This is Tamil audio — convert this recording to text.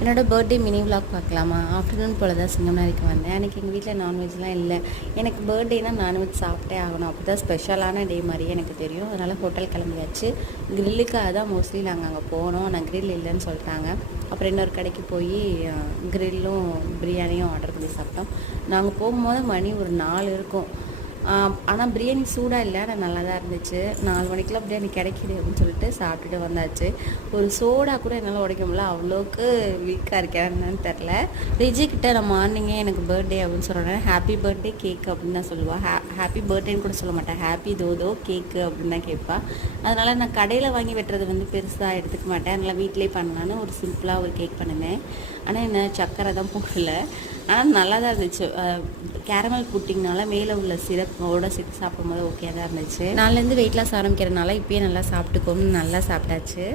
என்னோட பர்த்டே மினி விலாக் பார்க்கலாமா? ஆஃப்டர்நூன் போல் தான் சிங்கம்னாரிக்கு வந்தேன். அன்றைக்கி எங்கள் வீட்டில் நான்வெஜ்லாம் இல்லை. எனக்கு பர்த்டேனா நான்வெஜ் சாப்பிட்டே ஆகணும், அப்போ தான் ஸ்பெஷலான டே மாதிரியே எனக்கு தெரியும். அதனால் ஹோட்டல் கிளம்பியாச்சு. கிரில்லுக்காக தான் மோஸ்ட்லி நாங்கள் அங்கே போனோம். ஆனால் கிரில் இல்லைன்னு சொல்லிட்டாங்க. அப்புறம் இன்னொரு கடைக்கு போய் கிரில்லும் பிரியாணியும் ஆர்டர் பண்ணி சாப்பிட்டோம். நாங்கள் போகும்போது மணி ஒரு 4 இருக்கும். ஆனால் பிரியாணி சூடாக இல்லை, ஆனால் நல்லா தான் இருந்துச்சு. 4 மணிக்கெலாம் பிரியாணி கிடைக்கிது அப்படின்னு சொல்லிட்டு சாப்பிட்டுட்டு வந்தாச்சு. ஒரு சோடா கூட என்னால் உடைக்க முடியல, அவ்வளோக்கு வீக்காக இருக்கேன், என்னன்னு தெரில. ரிஜிக்கிட்ட நான் மார்னிங்கே எனக்கு பர்த்டே அப்படின்னு சொல்கிறேன். ஹாப்பி பர்த்டே கேக் அப்படின்னு தான் சொல்லுவாள். ஹாப்பி பர்த்டேன்னு கூட சொல்ல மாட்டேன், ஹாப்பி தோதோ கேக்கு அப்படின்னு தான் கேட்பா. அதனால் நான் கடையில் வாங்கி வெட்டுறது பெருசாக எடுத்துக்க மாட்டேன். அதனால் வீட்டிலே பண்ணலான்னு ஒரு சிம்பிளாக ஒரு கேக் பண்ணினேன். ஆனால் என்ன சக்கரை தான் போடல. ஆனால் நல்லா தான் இருந்துச்சு. கேரமல் புட்டிங்னால மேலே உள்ள சிரப்போட சேர்த்து சாப்பிடும்போது ஓகே தான் இருந்துச்சு. நாளிலேருந்து வெயிட் லாஸ் ஆரம்பிக்கிறதுனால இப்போயே நல்லா சாப்பிட்டுக்கோன்னு நல்லா சாப்பிட்டாச்சு.